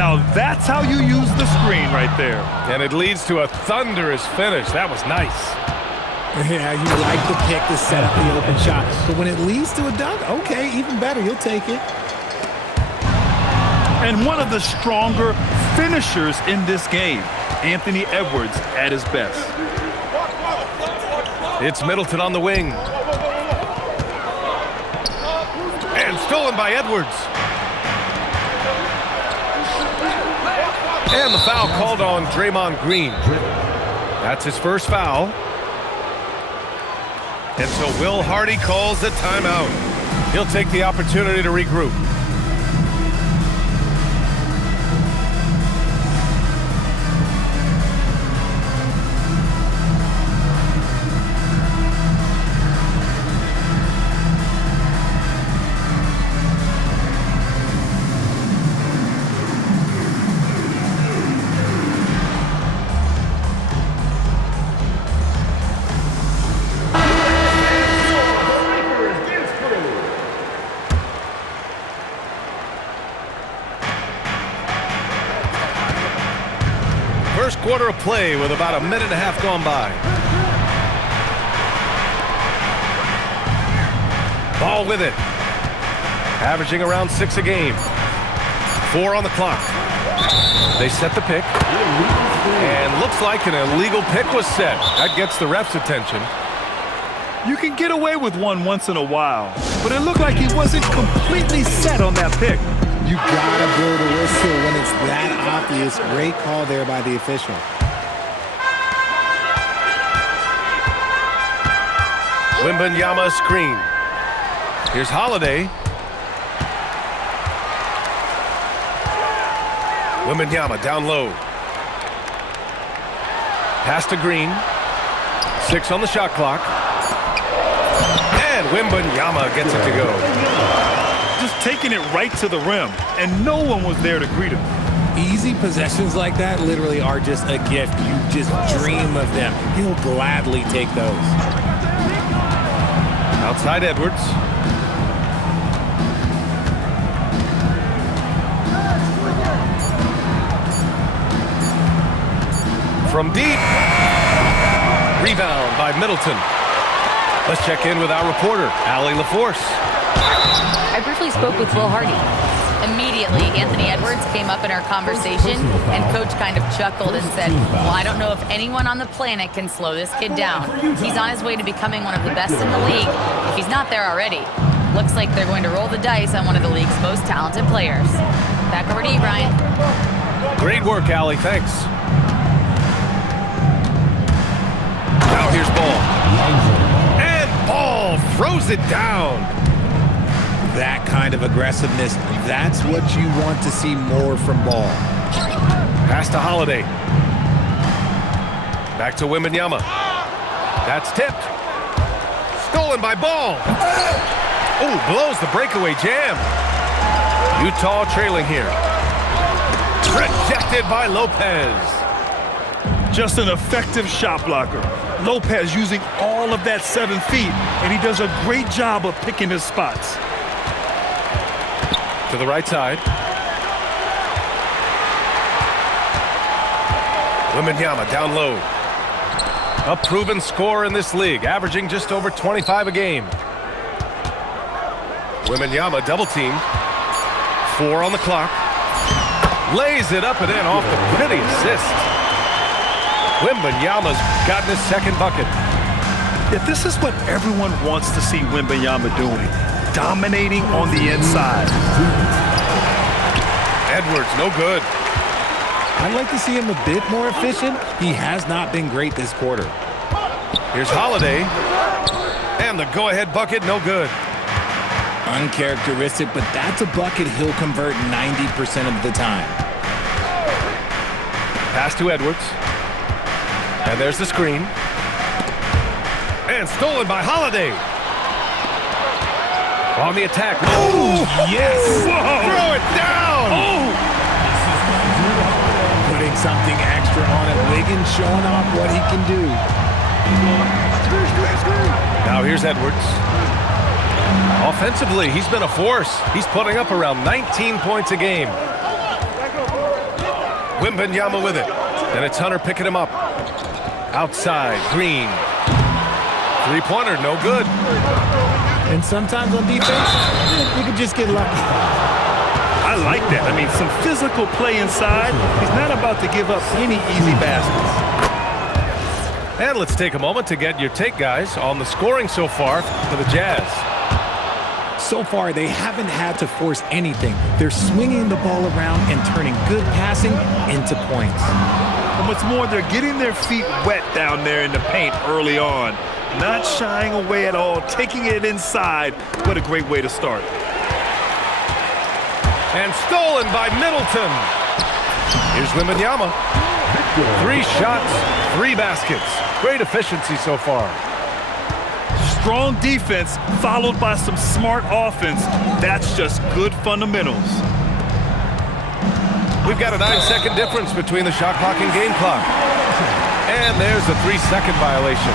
Now that's how you use the screen right there. And it leads to a thunderous finish. That was nice. Yeah, you like the pick to set up the open shot. But when it leads to a dunk, okay, even better. You'll take it. And one of the stronger finishers in this game, Anthony Edwards at his best. It's Middleton on the wing. And stolen by Edwards. And the foul called on Draymond Green. That's his first foul. And so Will Hardy calls the timeout. He'll take the opportunity to regroup. First quarter of play with about a minute and a half gone by. Ball with it. Averaging around 6 a game. 4 on the clock. They set the pick. And looks like an illegal pick was set. That gets the ref's attention. You can get away with one once in a while, but it looked like he wasn't completely set on that pick. You gotta blow the whistle when it's that obvious. Great call there by the official. Wembanyama screen. Here's Holiday. Wembanyama down low. Pass to Green. 6 on the shot clock. And Wembanyama gets it to go. Just taking it right to the rim, and no one was there to greet him. Easy possessions like that literally are just a gift. You just dream of them. He'll gladly take those. Outside Edwards. From deep. Rebound by Middleton. Let's check in with our reporter, Allie LaForce. I briefly spoke with Will Hardy. Immediately, Anthony Edwards came up in our conversation, and Coach kind of chuckled and said, well, I don't know if anyone on the planet can slow this kid down. He's on his way to becoming one of the best in the league, if he's not there already. Looks like they're going to roll the dice on one of the league's most talented players. Back over to you, Brian. Great work, Allie. Thanks. Now here's Ball. And Ball throws it down. That kind of aggressiveness, that's what you want to see more from Ball. Pass to Holiday. Back to Wembanyama. That's tipped. Stolen by Ball. Oh, blows the breakaway jam. Utah trailing here. Rejected by Lopez. Just an effective shot blocker. Lopez using all of that 7 feet, and he does a great job of picking his spots. To the right side. Wembanyama down low. A proven scorer in this league, averaging just over 25 a game. Wembanyama double teamed. 4 on the clock. Lays it up and in off the pretty assist. Wembanyama's gotten his second bucket. If this is what everyone wants to see Wembanyama doing, dominating on the inside. Edwards, no good. I'd like to see him a bit more efficient. He has not been great this quarter. Here's Holiday. And the go-ahead bucket, no good. Uncharacteristic, but that's a bucket he'll convert 90% of the time. Pass to Edwards. And there's the screen. And stolen by Holiday. On the attack. Oh, yes! Whoa. Throw it down! Oh! Putting something extra on it. Wiggins showing off what he can do. Now here's Edwards. Offensively, he's been a force. He's putting up around 19 points a game. Wembanyama with it. And it's Hunter picking him up. Outside, Green. Three-pointer, no good. And sometimes on defense, you can just get lucky. I like that. I mean, some physical play inside. He's not about to give up any easy baskets. And let's take a moment to get your take, guys, on the scoring so far for the Jazz. So far, they haven't had to force anything. They're swinging the ball around and turning good passing into points. And what's more, they're getting their feet wet down there in the paint early on. Not shying away at all, taking it inside. What a great way to start. And stolen by Middleton. Here's Wembanyama. 3 shots, 3 baskets. Great efficiency so far. Strong defense followed by some smart offense. That's just good fundamentals. We've got a 9-second difference between the shot clock and game clock. And there's a 3-second violation.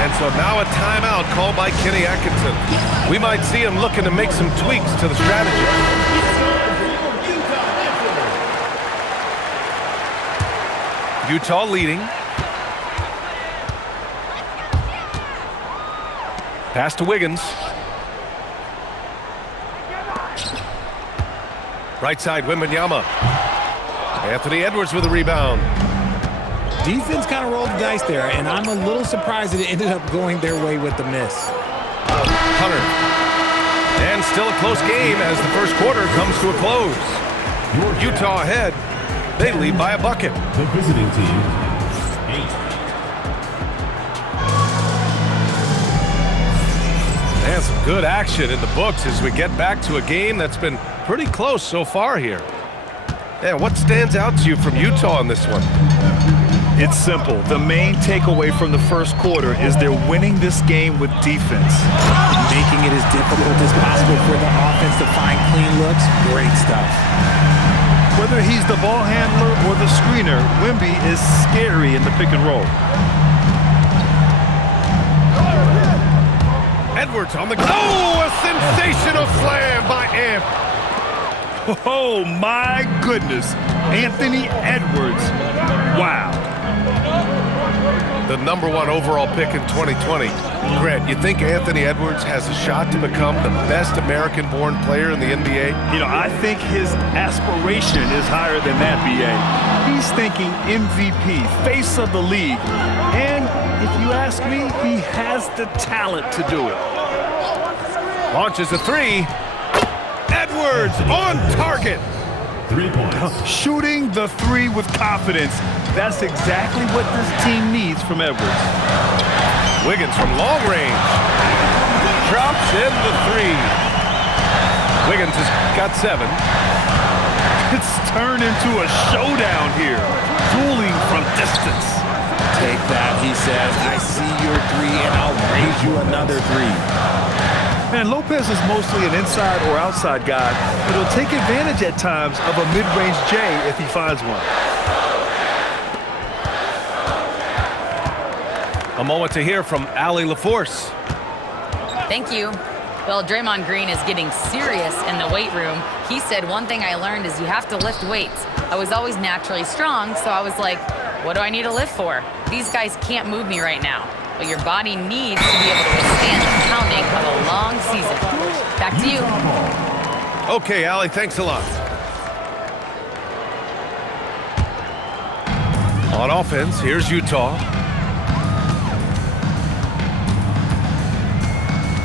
And so now a timeout called by Kenny Atkinson. We might see him looking to make some tweaks to the strategy. Utah leading. Pass to Wiggins. Right side, Wembanyama. Anthony Edwards with a rebound. Defense kind of rolled the dice there, and I'm a little surprised that it ended up going their way with the miss. Hunter. And still a close game as the first quarter comes to a close. Utah ahead. They lead by a bucket. The visiting team, 8. And some good action in the books as we get back to a game that's been pretty close so far here. And what stands out to you from Utah in this one? It's simple. The main takeaway from the first quarter is they're winning this game with defense. Making it as difficult as possible for the offense to find clean looks. Great stuff. Whether he's the ball handler or the screener, Wemby is scary in the pick and roll. Edwards on the go. Oh, a sensational slam by Amp. Oh, my goodness. Anthony Edwards. Wow. The #1 overall pick in 2020. Grant, you think Anthony Edwards has a shot to become the best American-born player in the NBA? You know, I think his aspiration is higher than that, B.A. He's thinking MVP, face of the league. And if you ask me, he has the talent to do it. Launches a 3. Edwards on target. 3 points. Shooting the 3 with confidence. That's exactly what this team needs from Edwards. Wiggins from long range. Drops in the 3. Wiggins has got 7. It's turned into a showdown here. Dueling from distance. Take that, he says. I see your 3, and I'll raise you another 3. Man, Lopez is mostly an inside or outside guy, but he'll take advantage at times of a mid-range J if he finds one. A moment to hear from Allie LaForce. Thank you. Well, Draymond Green is getting serious in the weight room. He said one thing I learned is you have to lift weights. I was always naturally strong, so I was like, what do I need to lift for? These guys can't move me right now. But your body needs to be able to withstand the pounding of a long season. Back to you. Okay, Allie, thanks a lot. On offense, here's Utah.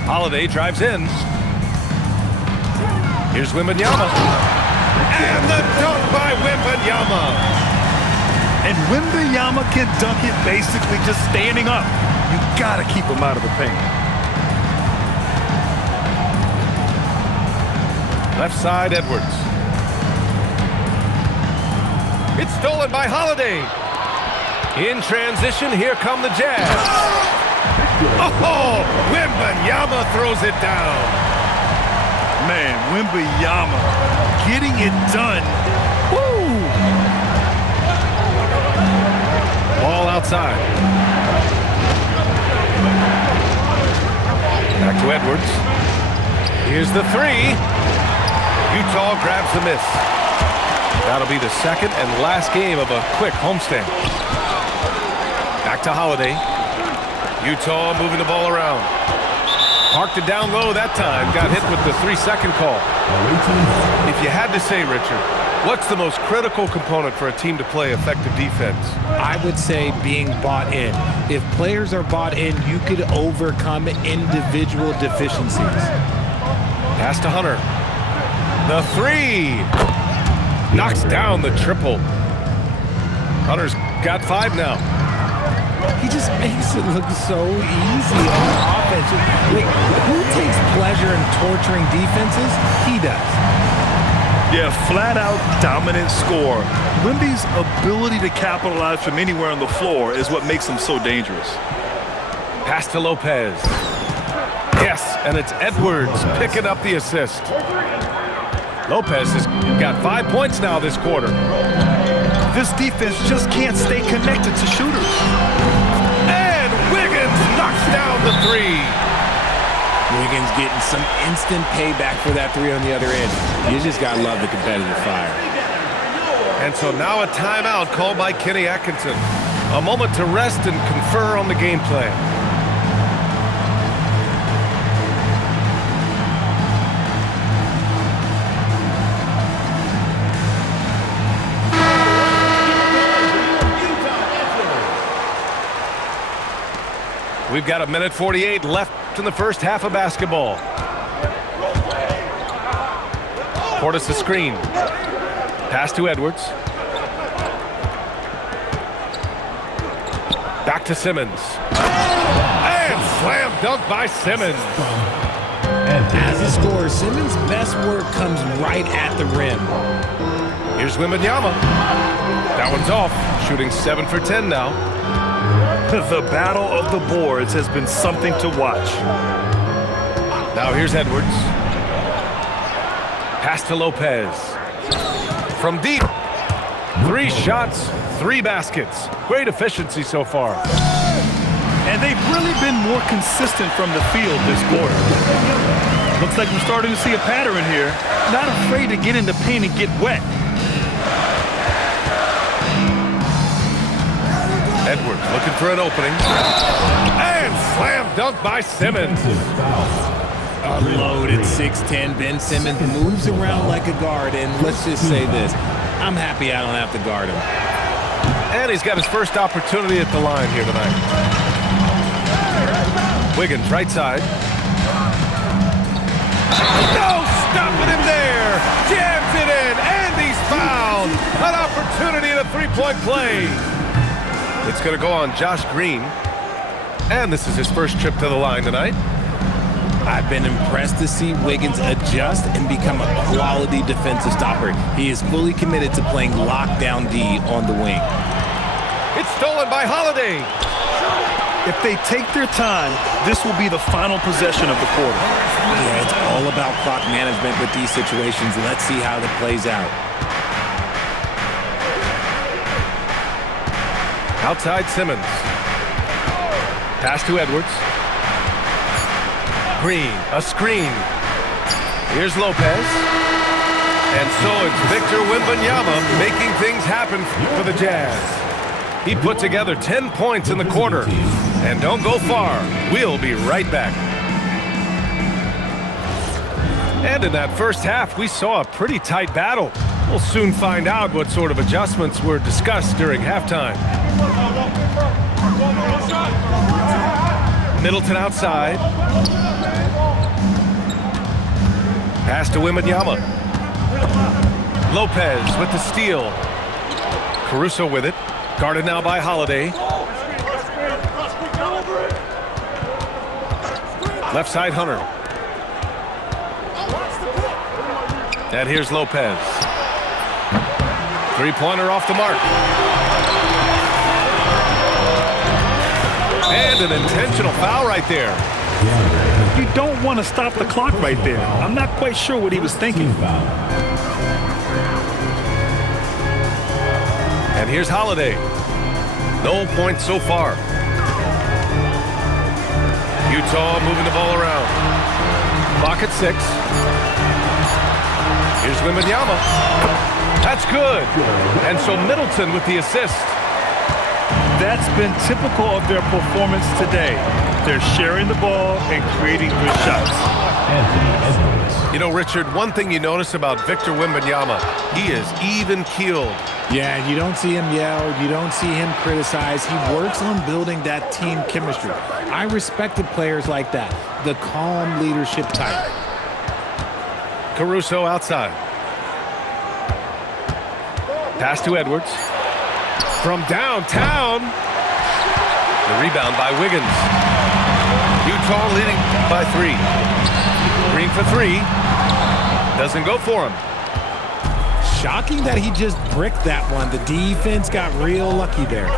Holiday drives in. Here's Wembanyama. And the dunk by Wembanyama. And Wembanyama can dunk it basically just standing up. You gotta keep him out of the paint. Left side, Edwards. It's stolen by Holiday. In transition, here come the Jazz. Oh, Wembanyama throws it down. Man, Wembanyama getting it done. Woo! Ball outside. Back to Edwards. Here's the 3. Utah grabs the miss. That'll be the second and last game of a quick homestand. Back to Holiday. Utah moving the ball around. Parked it down low that time. Got hit with the 3-second call. If you had to say, Richard, what's the most critical component for a team to play effective defense? I would say being bought in. If players are bought in, you could overcome individual deficiencies. Pass to Hunter. The 3. Knocks down the triple. Hunter's got 5 now. He just makes it look so easy on offense. Like, who takes pleasure in torturing defenses? He does. Yeah, flat-out dominant score. Wemby's ability to capitalize from anywhere on the floor is what makes him so dangerous. Pass to Lopez. Yes, and it's Edwards picking up the assist. Lopez has got 5 points now this quarter. This defense just can't stay connected to shooters. And Wiggins knocks down the 3. Wiggins getting some instant payback for that 3 on the other end. You just got to love the competitive fire. And so now a timeout called by Kenny Atkinson. A moment to rest and confer on the game plan. We've got 1:48 left in the first half of basketball. Portis the screen. Pass to Edwards. Back to Simmons. And slam dunk by Simmons. As a scorer, Simmons' best work comes right at the rim. Here's Wembanyama. That one's off. Shooting 7 for 10 now. The battle of the boards has been something to watch. Now here's Edwards. Pass to Lopez. From deep. 3 shots, 3 baskets. Great efficiency so far. And they've really been more consistent from the field this quarter. Looks like we're starting to see a pattern here. Not afraid to get in the paint and get wet. Edwards looking for an opening. And slam dunk by Simmons. A loaded 6'10". Ben Simmons moves around like a guard, and let's just say this. I'm happy I don't have to guard him. And he's got his first opportunity at the line here tonight. Wiggins, right side. No stopping him there. Jams it in, and he's fouled. An opportunity in a 3-point play. It's going to go on Josh Green. And this is his first trip to the line tonight. I've been impressed to see Wiggins adjust and become a quality defensive stopper. He is fully committed to playing lockdown D on the wing. It's stolen by Holiday. If they take their time, this will be the final possession of the quarter. Yeah, it's all about clock management with these situations. Let's see how that plays out. Outside Simmons. Pass to Edwards. Green, a screen. Here's Lopez. And so it's Victor Wembanyama making things happen for the Jazz. He put together 10 points in the quarter. And don't go far. We'll be right back. And in that first half, we saw a pretty tight battle. We'll soon find out what sort of adjustments were discussed during halftime. Middleton outside. Pass to Wembanyama. Lopez with the steal. Caruso with it. Guarded now by Holiday. Left side Hunter. And here's Lopez. 3-pointer off the mark. And an intentional foul right there. You don't want to stop the clock right there. I'm not quite sure what he was thinking. And here's Holiday. No points so far. Utah moving the ball around. Clock at 6. Here's Wembanyama. That's good. And so Middleton with the assist. That's been typical of their performance today. They're sharing the ball and creating good shots. You know, Richard, one thing you notice about Victor Wembanyama, he is even-keeled. Yeah, you don't see him yell. You don't see him criticize. He works on building that team chemistry. I respected players like that, the calm leadership type. Caruso outside. Pass to Edwards. From downtown. The rebound by Wiggins. Utah leading by 3. Green for 3. Doesn't go for him. Shocking that he just bricked that one. The defense got real lucky there.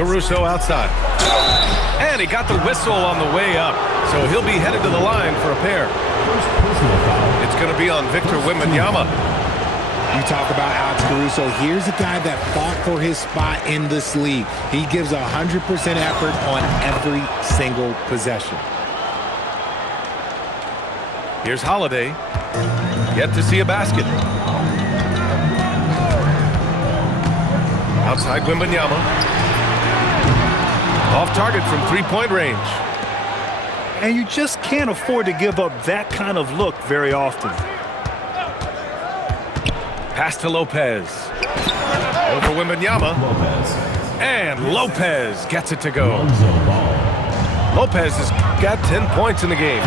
Caruso outside. And he got the whistle on the way up. So he'll be headed to the line for a pair. It's going to be on Victor Wembanyama. You talk about Alex Caruso. Here's a guy that fought for his spot in this league. He gives 100% effort on every single possession. Here's Holiday. Yet to see a basket. Outside Wembanyama. Off target from three-point range. And you just can't afford to give up that kind of look very often. Pass to Lopez. Over Wembanyama. And Lopez gets it to go. Lopez has got 10 points in the game.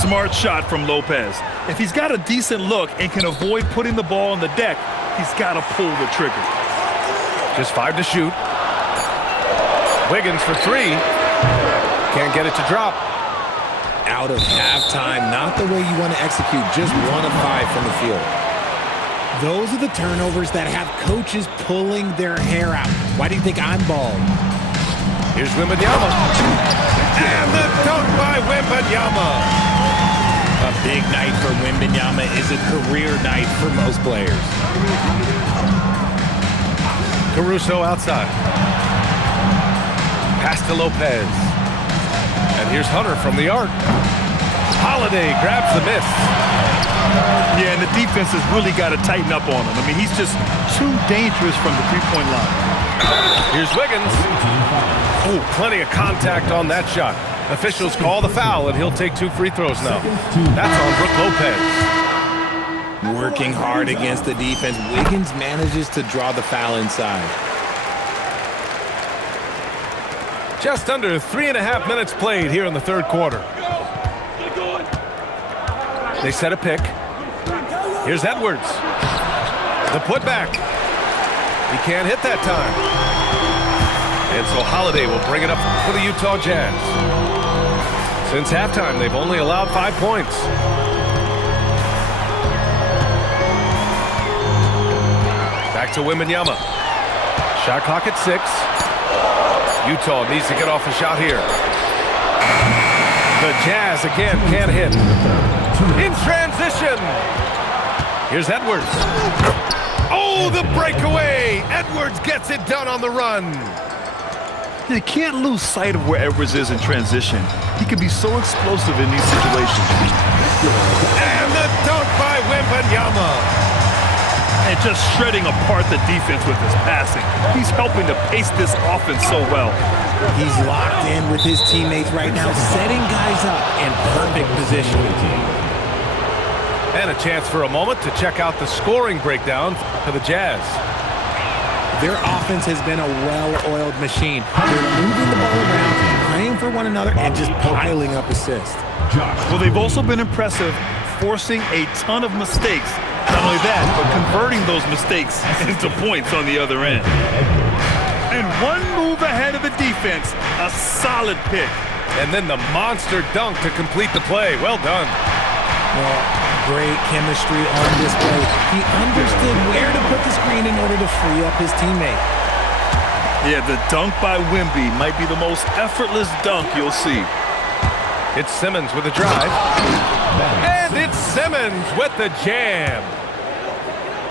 Smart shot from Lopez. If he's got a decent look and can avoid putting the ball on the deck, he's got to pull the trigger. Just 5 to shoot. Wiggins for 3. Can't get it to drop. Out of halftime, not the way you want to execute, just 1 of 5 from the field. Those are the turnovers that have coaches pulling their hair out. Why do you think I'm bald? Here's Wembanyama. And the dunk by Wembanyama. A big night for Wembanyama is a career night for most players. Caruso outside. Pass to Lopez. And here's Hunter from the arc. Holiday grabs the miss. Yeah, and the defense has really got to tighten up on him. I mean, he's just too dangerous from the three-point line. Here's Wiggins. Oh, plenty of contact on that shot. Officials call the foul, and he'll take 2 free throws now. That's on Brook Lopez. Working hard against the defense, Wiggins manages to draw the foul inside. Just under 3.5 minutes played here in the third quarter. They set a pick. Here's Edwards. The putback. He can't hit that time. And so Holiday will bring it up for the Utah Jazz. Since halftime, they've only allowed 5 points. Back to Wembanyama. Shot clock at 6. Utah needs to get off a shot here. The Jazz again can't hit. In transition. Here's Edwards. Oh, the breakaway. Edwards gets it done on the run. You can't lose sight of where Edwards is in transition. He can be so explosive in these situations. And the dunk by Wembanyama. And just shredding apart the defense with his passing. He's helping to pace this offense so well. He's locked in with his teammates right now, setting guys up in perfect position. And a chance for a moment to check out the scoring breakdown for the Jazz. Their offense has been a well-oiled machine. They're moving the ball around, playing for one another, and just piling up assists. Well, they've also been impressive, forcing a ton of mistakes. Not only that, but converting those mistakes into points on the other end. And one move ahead of the defense, a solid pick. And then the monster dunk to complete the play. Well done. Well, great chemistry on display. He understood where to put the screen in order to free up his teammate. Yeah, the dunk by Wemby might be the most effortless dunk you'll see. It's Simmons with a drive. And it's Simmons with the jam.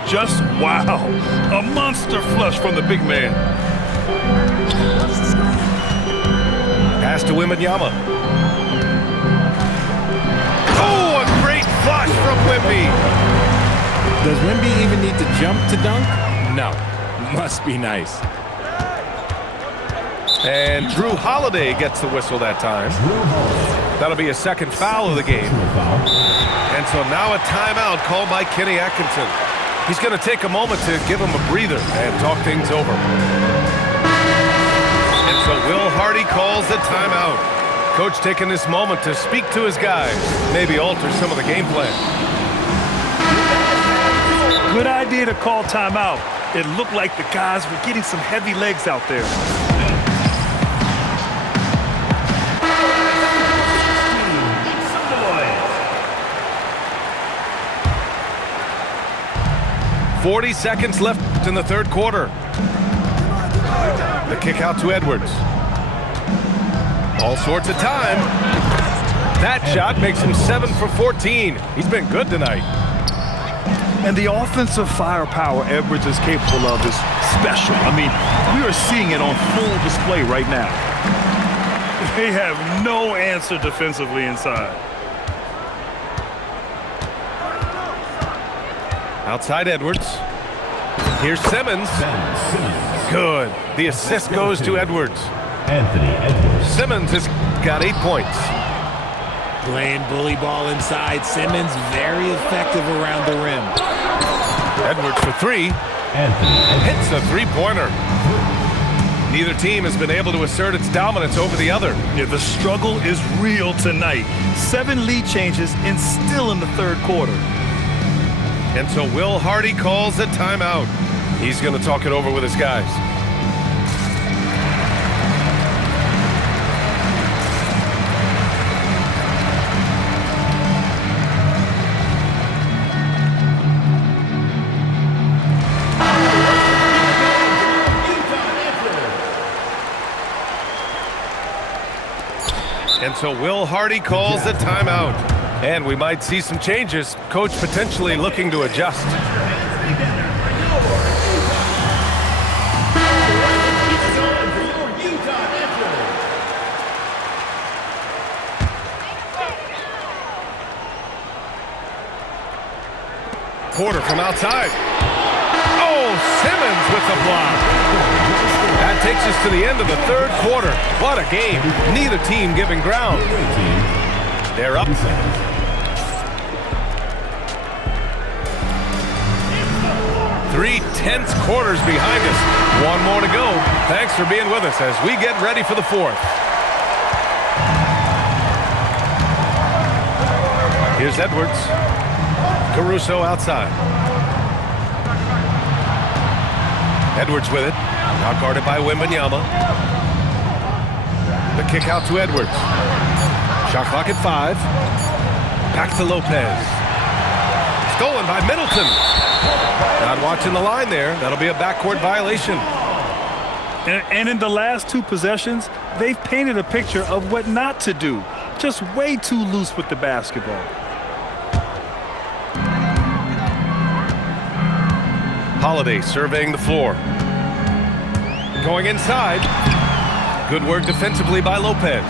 Just wow. A monster flush from the big man. Pass to Wembanyama. Oh, a Does Wemby even need to jump to dunk? No. Must be nice. And Drew Holiday gets the whistle that time. That'll be a second foul of the game. And so now a timeout called by Kenny Atkinson. He's going to take a moment to give him a breather and talk things over. And so Will Hardy calls the timeout. Coach taking this moment to speak to his guys, maybe alter some of the game plan. Good idea to call timeout. It looked like the guys were getting some heavy legs out there. .40 seconds left in the third quarter. The kick out to Edwards. All sorts of time. That shot makes him 7 for 14. He's been good tonight. And the offensive firepower Edwards is capable of is special. I mean, we are seeing it on full display right now. They have no answer defensively inside. Outside Edwards. Here's Simmons. Good. The assist goes to Edwards. Anthony Edwards. Simmons has got 8 points. Playing bully ball inside. Simmons very effective around the rim. Edwards for three. Anthony Hits a three-pointer. Neither team has been able to assert its dominance over the other. Yeah, the struggle is real tonight. 7 lead changes and still in the third quarter. And so Will Hardy calls a timeout. He's going to talk it over with his guys. And so Will Hardy calls the timeout. And we might see some changes. Coach potentially looking to adjust. Porter from outside. Oh, Simmons with the block. That takes us to the end of the third quarter. What a game. Neither team giving ground. They're up. 3 tense quarters behind us. One more to go. Thanks for being with us as we get ready for the fourth. Here's Edwards. Caruso outside. Edwards with it. Now guarded by Wembanyama. The kick out to Edwards. Shot clock at 5. Back to Lopez. Stolen by Middleton. Not watching the line there. That'll be a backcourt violation. And in the last 2 possessions, they've painted a picture of what not to do. Just way too loose with the basketball. Holiday surveying the floor. Going inside. Good work defensively by Lopez.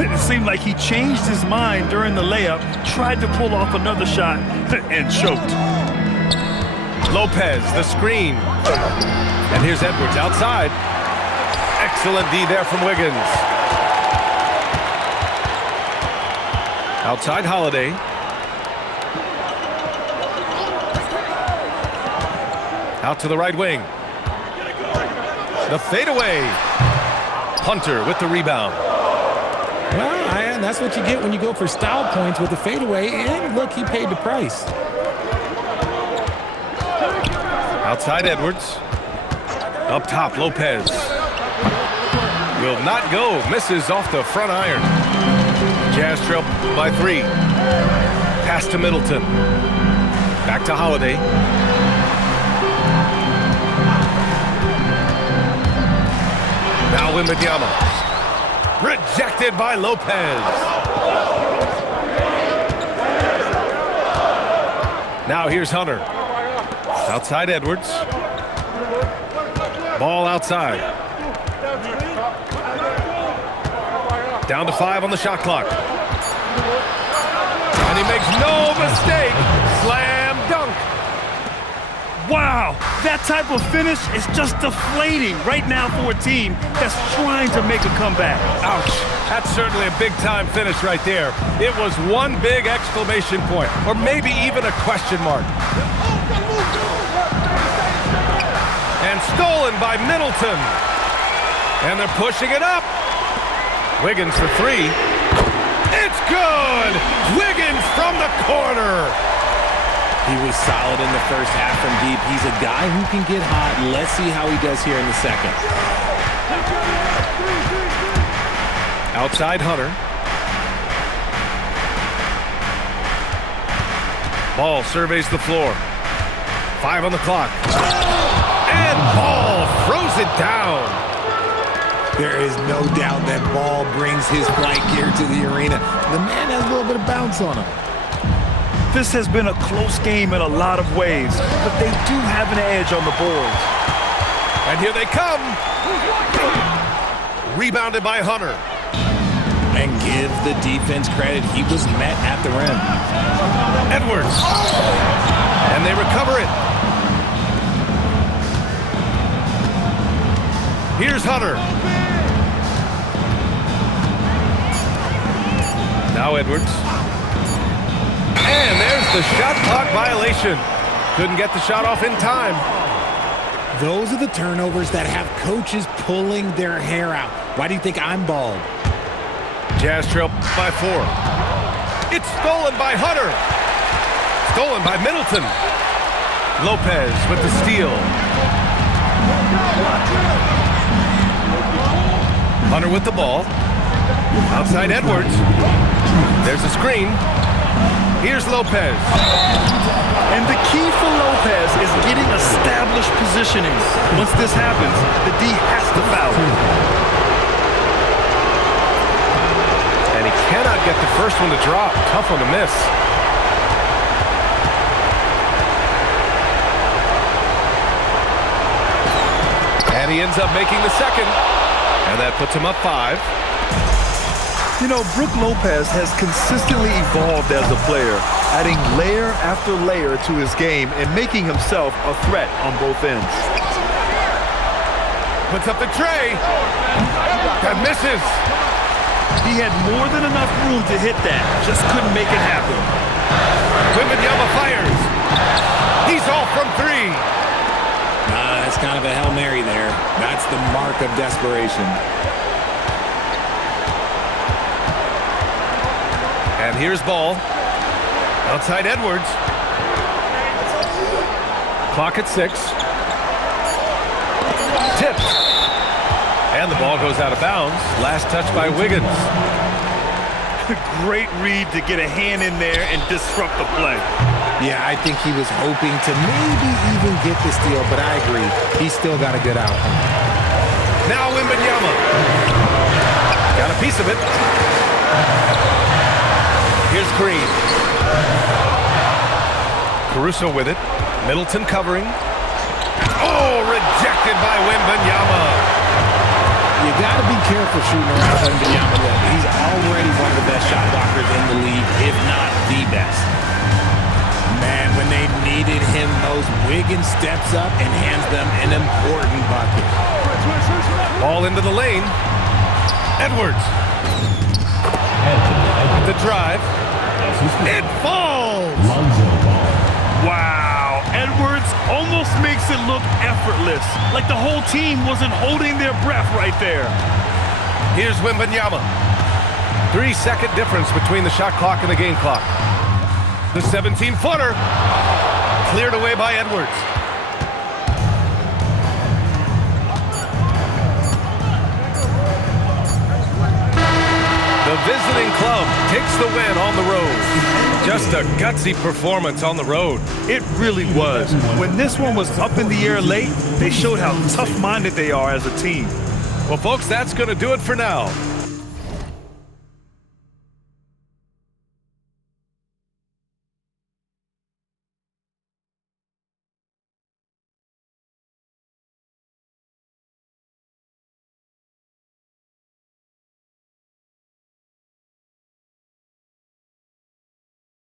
It seemed like he changed his mind during the layup, tried to pull off another shot, and choked. Lopez, the screen. And here's Edwards outside. Excellent D there from Wiggins. Outside Holiday. Out to the right wing. The fadeaway. Hunter with the rebound. Well, and that's what you get when you go for style points with the fadeaway. And look, he paid the price. Outside Edwards. Up top, Lopez. Will not go. Misses off the front iron. Jazz trail by 3. Pass to Middleton. Back to Holiday. Now Wembanyama. Rejected by Lopez. Now here's Hunter. Outside Edwards. Ball outside. Down to 5 on the shot clock. And he makes no mistake. Slam dunk. Wow, that type of finish is just deflating right now for a team that's trying to make a comeback. Ouch. That's certainly a big-time finish right there. It was one big exclamation point, or maybe even a question mark. And stolen by Middleton. And they're pushing it up. Wiggins for three. It's good! Wiggins from the corner. He was solid in the first half from deep. He's a guy who can get hot. Let's see how he does here in the second. Outside Hunter. Ball surveys the floor. 5 on the clock. And Ball throws it down. There is no doubt that Ball brings his flight gear to the arena. The man has a little bit of bounce on him. This has been a close game in a lot of ways, but they do have an edge on the boards. And here they come. Rebounded by Hunter. And give the defense credit. He was met at the rim. Edwards. And they recover it. Here's Hunter. Now Edwards. And there's the shot clock violation. Couldn't get the shot off in time. Those are the turnovers that have coaches pulling their hair out. Why do you think I'm bald? Jazz trail by 4. It's stolen by Hunter. Stolen by Middleton. Lopez with the steal. Hunter with the ball. Outside Edwards. There's a screen. Here's Lopez. And the key for Lopez is getting established positioning. Once this happens, the D has to foul him. And he cannot get the first one to drop. Tough one to miss. And he ends up making the second. And that puts him up 5. You know, Brook Lopez has consistently evolved as a player, adding layer after layer to his game and making himself a threat on both ends. Puts up the tray. That misses. He had more than enough room to hit that, just couldn't make it happen. Wembanyama fires. He's off from 3. That's kind of a Hail Mary there. That's the mark of desperation. And here's Ball. Outside Edwards. Clock at 6. Tipped. And the ball goes out of bounds. Last touch by Wiggins. Great read to get a hand in there and disrupt the play. Yeah, I think he was hoping to maybe even get the steal, but I agree. He still got a good outcome. Now Wembanyama. Got a piece of it. Here's Green. Caruso with it. Middleton covering. Oh, rejected by Wembanyama. You got to be careful shooting around Wembanyama. He's already one of the best shot blockers in the league, if not the best. Man, when they needed him most, Wiggins steps up and hands them an important bucket. Ball into the lane. Edwards. The drive. It falls! Wow, Edwards almost makes it look effortless, like the whole team wasn't holding their breath right there. Here's Wembanyama. 3-second difference between the shot clock and the game clock. The 17-footer cleared away by Edwards. The visiting club takes the win on the road. Just a gutsy performance on the road. It really was. When this one was up in the air late, they showed how tough-minded they are as a team. Well, folks, that's going to do it for now.